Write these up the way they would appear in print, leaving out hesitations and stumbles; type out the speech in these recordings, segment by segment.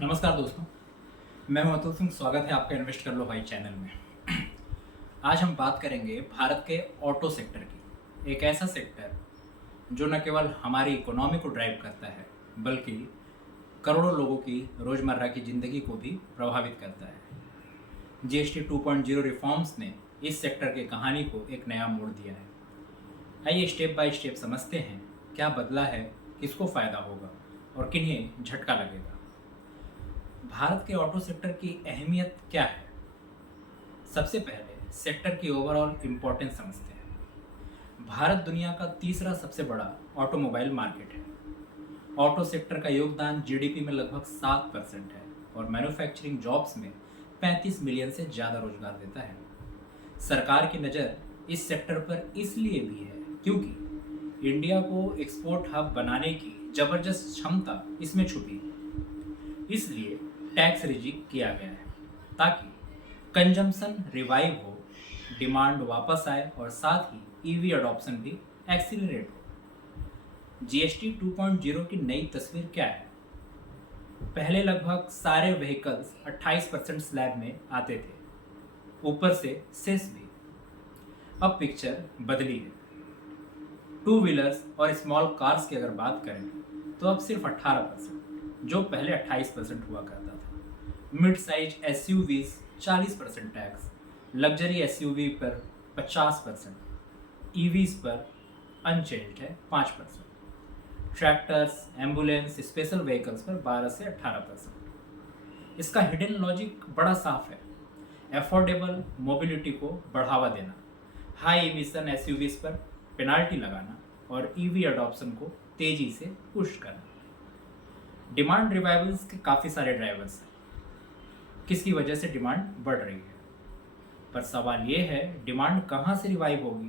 नमस्कार दोस्तों, मैं हूं अतुल सिंह। स्वागत है आपका इन्वेस्ट कर लो भाई चैनल में। आज हम बात करेंगे भारत के ऑटो सेक्टर की। एक ऐसा सेक्टर जो न केवल हमारी इकोनॉमी को ड्राइव करता है बल्कि करोड़ों लोगों की रोज़मर्रा की ज़िंदगी को भी प्रभावित करता है। जीएसटी 2.0 रिफॉर्म्स ने इस सेक्टर की कहानी को एक नया मोड़ दिया है। आइए स्टेप बाय स्टेप समझते हैं क्या बदला है, किसको फ़ायदा होगा और किन्हें झटका लगेगा। भारत के ऑटो सेक्टर की अहमियत क्या है? सबसे पहले सेक्टर की ओवरऑल इम्पोर्टेंस समझते हैं। भारत दुनिया का तीसरा सबसे बड़ा ऑटोमोबाइल मार्केट है। ऑटो सेक्टर का योगदान जीडीपी में लगभग 7% है और मैन्युफैक्चरिंग जॉब्स में 35 मिलियन से ज़्यादा रोजगार देता है। सरकार की नज़र इस सेक्टर पर इसलिए भी है क्योंकि इंडिया को एक्सपोर्ट हब बनाने की ज़बरदस्त क्षमता इसमें छुपी है। इसलिए टैक्स रिजिक किया गया है ताकि कंजम्पशन रिवाइव हो, डिमांड वापस आए और साथ ही ईवी अडॉप्शन भी एक्सीलरेट हो। जीएसटी 2.0 की नई तस्वीर क्या है? पहले लगभग सारे व्हीकल्स 28% स्लैब में आते थे, ऊपर से सेस भी। अब पिक्चर बदली है। टू व्हीलर्स और स्मॉल कार्स की अगर बात करें तो अब सिर्फ 18%, जो पहले 28% हुआ करता था। Mid size SUVs 40% tax, luxury SUV पर 50%, ईवीज पर अनचेंज्ड है 5%, ट्रैक्टर्स, एम्बुलेंस, स्पेशल व्हीकल्स पर 12 से 18%। इसका हिडन लॉजिक बड़ा साफ है, एफोर्डेबल मोबिलिटी को बढ़ावा देना, हाई एमिशन एसयूवीज पर पेनाल्टी लगाना और ईवी अडॉप्शन को तेजी से पुश करना। डिमांड रिवाइवल्स के काफ़ी सारे ड्राइवर्स हैं किसकी वजह से डिमांड बढ़ रही है, पर सवाल ये है डिमांड कहाँ से रिवाइव होगी।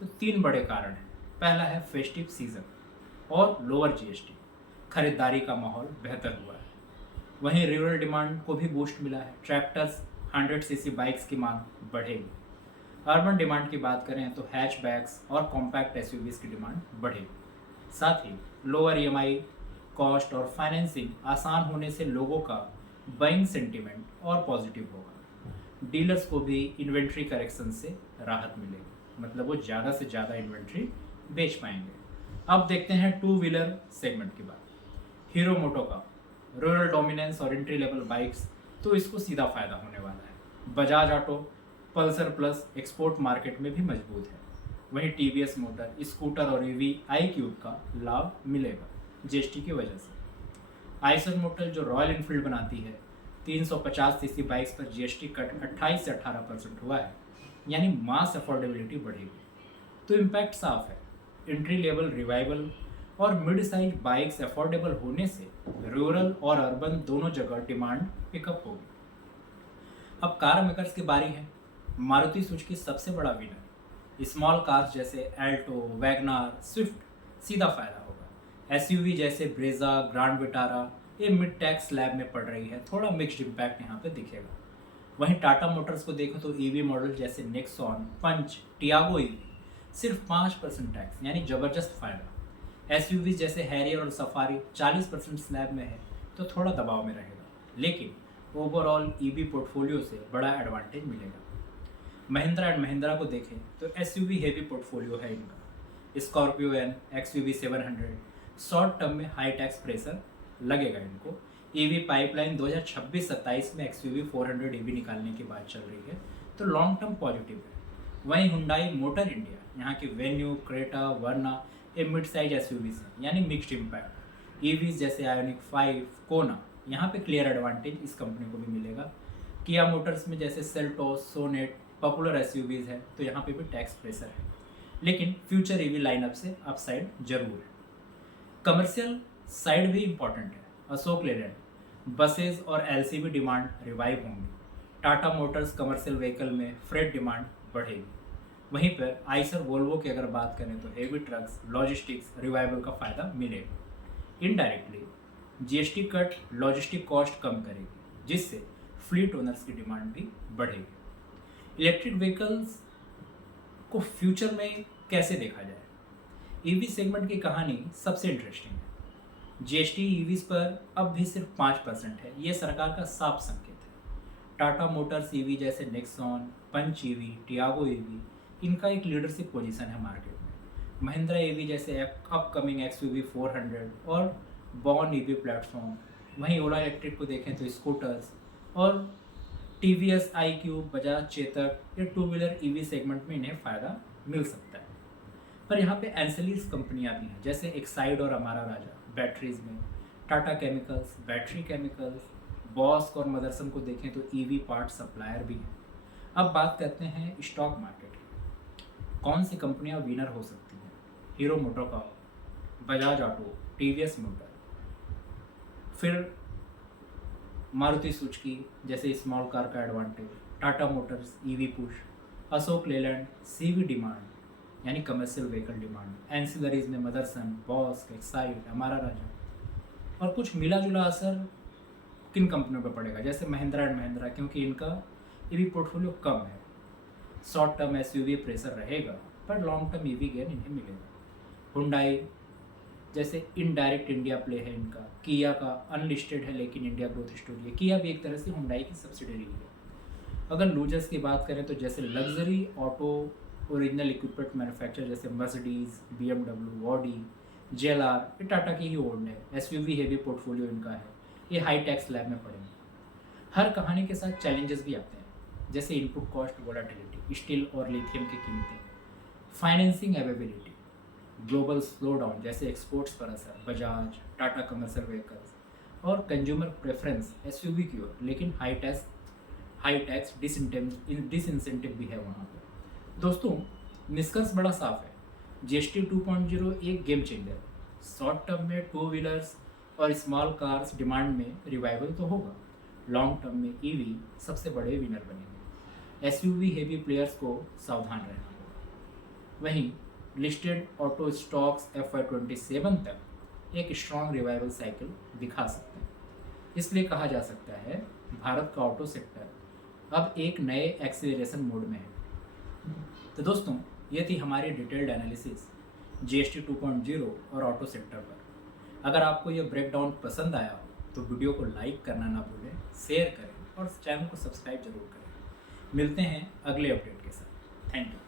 तो 3 बड़े कारण हैं। पहला है फेस्टिव सीजन और लोअर जीएसटी, खरीदारी का माहौल बेहतर हुआ है। वहीं रूरल डिमांड को भी बूस्ट मिला है, ट्रैक्टर्स 100 सीसी बाइक्स की मांग बढ़ेगी। अर्बन डिमांड की बात करें तो हैचबैक्स और कॉम्पैक्ट एसयूवीज की डिमांड बढ़ेगी। साथ ही लोअर ईएमआई कॉस्ट और फाइनेंसिंग आसान होने से लोगों का बाइंग सेंटीमेंट और पॉजिटिव होगा। डीलर्स को भी इन्वेंट्री करेक्शन से राहत मिलेगी, मतलब वो ज़्यादा से ज़्यादा इन्वेंट्री बेच पाएंगे। अब देखते हैं टू व्हीलर सेगमेंट की बात। हीरो मोटो का रूरल डोमिनेंस और एंट्री लेवल बाइक्स, तो इसको सीधा फायदा होने वाला है। Bajaj auto Pulsar plus export market में भी मजबूत है। वहीं टीवीएस मोटर स्कूटर और ईवी आई क्यूब का लाभ मिलेगा जीएसटी की वजह से। आइसर मोटर जो रॉयल इनफील्ड बनाती है 350 सीसी बाइक्स पर जीएसटी कट 28 से 18% हुआ है, यानी मास अफोर्डेबिलिटी बढ़ेगी। तो इम्पैक्ट साफ है, एंट्री लेवल रिवाइवल और मिड साइज बाइक्स अफोर्डेबल होने से रूरल और अर्बन दोनों जगह डिमांड पिकअप होगी। अब कार मेकर्स की बारी है। मारुति सुजुकी सबसे बड़ा विनर। स्मॉल कार्स जैसे एल्टो, वैगनार, स्विफ्ट सीधा फायदा होगा। एसयूवी जैसे ब्रेजा, ग्रैंड विटारा ये मिड टैक्स स्लैब में पड़ रही है, थोड़ा मिक्स्ड इम्पैक्ट यहाँ पे दिखेगा। वहीं टाटा मोटर्स को देखो तो ईवी मॉडल जैसे नेक्सॉन, पंच, टियागो ईवी सिर्फ 5% टैक्स, यानी ज़बरदस्त फायदा। एसयूवी जैसे हैरियर और सफारी 40% स्लैब में है तो थोड़ा दबाव में रहेगा, लेकिन ओवरऑल ईवी पोर्टफोलियो से बड़ा एडवांटेज मिलेगा। महिंद्रा एंड महिंद्रा को देखें तो एसयूवी हेवी पोर्टफोलियो है इनका। Scorpio N, XUV 700 short term में हाई टैक्स प्रेशर लगेगा इनको। ईवी पाइपलाइन 2026-27 में एक्सयूवी 400 ईवी निकालने की बात चल रही है, तो लॉन्ग टर्म पॉजिटिव है। वहीं हुंडई मोटर इंडिया, यहाँ की वेन्यू, क्रेटा, वर्ना ये मिड साइज एसयूवीज हैं, यानी मिक्स्ड इम्पैक्ट। ईवीज जैसे आयोनिक 5, कोना, यहाँ पे क्लियर एडवांटेज इस कंपनी को भी मिलेगा। किया मोटर्स में जैसे सेल्टोस, सोनेट पॉपुलर एसयूवीज है, तो यहाँ पे भी टैक्स प्रेशर है, लेकिन फ्यूचर ईवी लाइनअप से अपसाइड जरूर है। कमर्शियल साइड भी इम्पॉर्टेंट है। अशोक लेलैंड बसेज और एलसीवी डिमांड रिवाइव होंगी। टाटा मोटर्स कमर्शियल व्हीकल में फ्रेट डिमांड बढ़ेगी। वहीं पर आइसर वोल्वो की अगर बात करें तो हेवी ट्रक्स, लॉजिस्टिक्स रिवाइवल का फ़ायदा मिलेगा। Indirectly GST cut logistic cost कम करेगी, जिससे फ्लीट ओनर्स की डिमांड भी बढ़ेगी। इलेक्ट्रिक व्हीकल्स को फ्यूचर में कैसे देखा जाए? ईवी सेगमेंट की कहानी सबसे इंटरेस्टिंग है। जीएसटी ईवीज पर अब भी सिर्फ 5% है, ये सरकार का साफ संकेत है। टाटा मोटर्स ईवी जैसे Nexon, Punch EV, Tiago EV, इनका एक लीडरशिप पोजीशन है मार्केट में। महिंद्रा ईवी जैसे अपकमिंग एक्सयूवी 400 और बॉर्न ईवी प्लेटफॉर्म। वहीं ओला इलेक्ट्रिक को देखें तो स्कूटर्स और टीवीएस iQube, बजाज चेतक, ये टू व्हीलर ईवी सेगमेंट में इन्हें फ़ायदा मिल सकता है। पर यहाँ पे एंसिलरीज कंपनियाँ भी हैं, जैसे एक्साइड और अमारा राजा बैटरीज में, टाटा केमिकल्स बैटरी केमिकल्स, बॉस्क और मदरसन को देखें तो ईवी पार्ट सप्लायर भी हैं। अब बात करते हैं स्टॉक मार्केट की। कौन सी कंपनियां विनर हो सकती हैं? Hero MotoCorp, Bajaj auto, TVS motor, फिर मारुति सुजुकी जैसे स्मॉल कार का advantage, Tata Motors EV push, Ashok Leyland CV demand यानी कमर्शियल व्हीकल डिमांड, एंसिलरीज में मदरसन, बॉस्क, एक्साइड, हमारा राजा। और कुछ मिला जुला असर किन कंपनियों पर पड़ेगा, जैसे महिंद्रा एंड महिंद्रा, क्योंकि इनका ईवी पोर्टफोलियो कम है। शॉर्ट टर्म एसयूवी प्रेशर रहेगा, पर लॉन्ग टर्म ईवी गेन इन्हें मिलेगा। हुंडई जैसे इनडायरेक्ट इंडिया प्ले है इनका। किया का अनलिस्टेड है लेकिन इंडिया ग्रोथ स्टोरी है। किया भी एक तरह से हुंडई की सब्सिडरी है। अगर लूजर्स की बात करें तो जैसे luxury auto original equipment manufacture जैसे मर्सिडीज, BMW, ऑडी, JLR, ये टाटा की ही ओन है। एसयूवी हेवी पोर्टफोलियो इनका है, ये हाई टैक्स स्लैब में पड़ेंगे। हर कहानी के साथ चैलेंजेस भी आते हैं, जैसे इनपुट कॉस्ट वोलाटिलिटी, स्टील और लिथियम की कीमतें, financing availability, global slow down जैसे एक्सपोर्ट्स पर असर, बजाज, टाटा कमर्शियल व्हीकल्स, और कंज्यूमर प्रेफरेंस एसयूवी की ओर, लेकिन हाई टैक्स डिसइंसेंटिव भी है वहाँ पर। दोस्तों, निष्कर्ष बड़ा साफ है, जीएसटी 2.0 एक गेम चेंजर है। शॉर्ट टर्म में टू व्हीलर्स और स्मॉल कार्स डिमांड में रिवाइवल तो होगा, लॉन्ग टर्म में ईवी सबसे बड़े विनर बनेंगे। एसयूवी हेवी प्लेयर्स को सावधान रहना होगा। वहीं लिस्टेड ऑटो स्टॉक्स FY27 तक एक स्ट्रॉन्ग रिवाइवल साइकिल दिखा सकते हैं। इसलिए कहा जा सकता है भारत का ऑटो सेक्टर अब एक नए एक्सीलरेशन मोड में है। तो दोस्तों, ये थी हमारी डिटेल्ड एनालिसिस जीएसटी 2.0 और ऑटो सेक्टर पर। अगर आपको ये ब्रेकडाउन पसंद आया हो तो वीडियो को लाइक करना ना भूलें, शेयर करें और चैनल को सब्सक्राइब जरूर करें। मिलते हैं अगले अपडेट के साथ। Thank you.